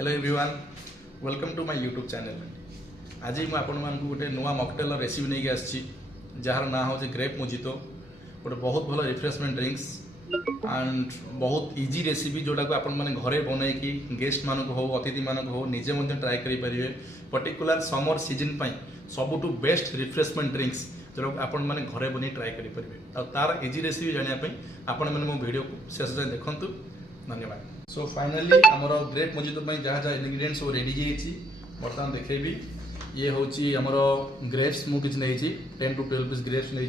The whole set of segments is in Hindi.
Hello everyone welcome to my YouTube channel. आज मुझे आपण गोटे नुआ मॉकटेल रेसिपी नहीं आसी जार ना हूँ ग्रेप मोजितो। गोटे बहुत भल रिफ्रेशमेंट ड्रिंक्स एंड बहुत इजी रेसिपी जोटा को आपण मैंने घरे बनई कि गेस्ट मानक हो अतिथि मानक हो निजे ट्राए करेंगे। पर्टिकुलर समर सीजन सबुठू बेस्ट रिफ्रेशमेंट ड्रिंक्स जोटा आपण मैंने घरे बन ट्राए करेंगे। तार इजी रेसिपी जानापी आपण मैंने मो वीडियो को शेष जाए देखूँ। धन्यवाद। सो फाइनली आमर ग्रेप मोजितो जहाँ जहाँ इनग्रेडिएंट्स सब रेडी होती बर्तमान देखेबी। ये हूँ आमर ग्रेप्स मुझे 10 to 12 पीस ग्रेप्स नहीं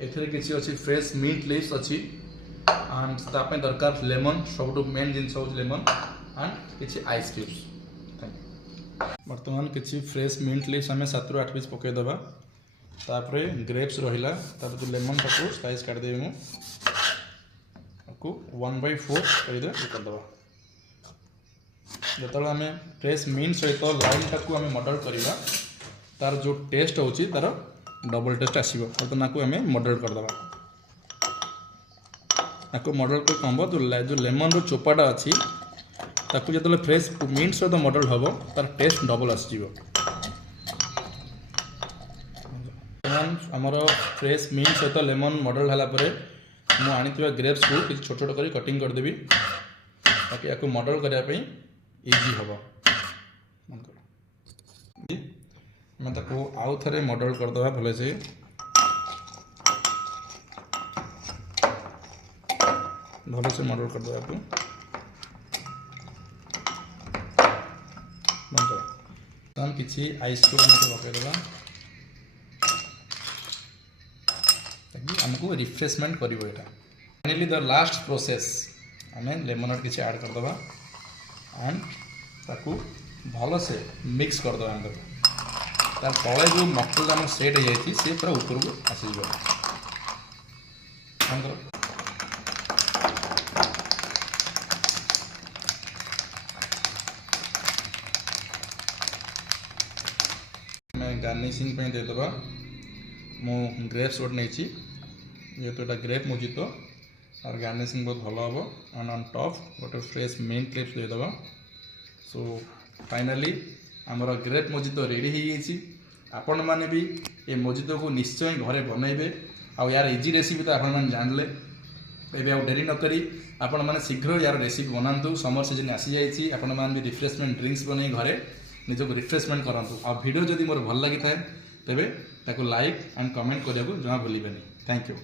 एथे किसी अच्छी फ्रेश मिंट लीव्स अच्छी एंड ताप दरकार लेमन सब मेन जिन हूँ लेमन एंड किसी आइस क्यूब्स। बर्तमान किसी फ्रेश मिंट लीव्स आम 7 ରୁ 8 पीस पकईदे। तापर ग्रेप्स रहा जो लेमन टाक स्लाइस काटिदेवी को 1/4 करदे। जो आम फ्रेश मिंट सहित लाइन टाक मर्डर करवा तार जो टेस्ट होची तार डबल टेस्ट आसो। बर्तमान आपको आम मर्डर करदे। आपको मर्डर कर कम जो लेमन रो चोपाटा अच्छी ताकू जो फ्रेश मिंट सहित मर्डर हम तार टेस्ट डबल आसो। आमर फ्रेश मिंट सहित लेमन मर्डर है मुझे आनी ग्रेप्स को किसी छोट छोट कर कटिंग करदेवी ताकि आपको मर्डर करने इजी हम। मैं आउ थे मर्डर करदे भले से मर्डर करदे आपको बंद किसी आइस क्यूब पकईदे आमको रिफ्रेशमेंट कर। फाइनली द लास्ट प्रोसेस आम लेमन किसी ऐड करदे एंड ताकू भल से मिक्स करदे। आम तार तले जो मॉकटेल आम सेट हो जाए सी पूरा ऊपर को आसीज। गार्निशिंग देदेबा मो ग्रेप्स गोटे नहीं जेहतु यहाँ ग्रेप मोजितो और गार्निशिंग बहुत भल हम एंड ऑन टॉप गोटे फ्रेश मिंट लीव्स देदेबा। सो फाइनली आमर ग्रेप मोजितो रेडी हो जाइए। आपण मैंने भी ये मोजितो को निश्चय घरे बनइबे आ यार इजी रेसिपी तो आपण मैंने जानले। एबे आउ डेरी नकरी आपण मैंने शीघ्र यार रेसिपी बनातु। समर सीजन आसी जाइए आपण मैंने भी रिफ्रेशमेंट ड्रिंक्स बन घरे निजक रिफ्रेशमेंट करूँ। आ वीडियो जदि मोर भल लगी था तेबे ताको लाइक एंड कमेंट करने को जमा भूलें। Thank you.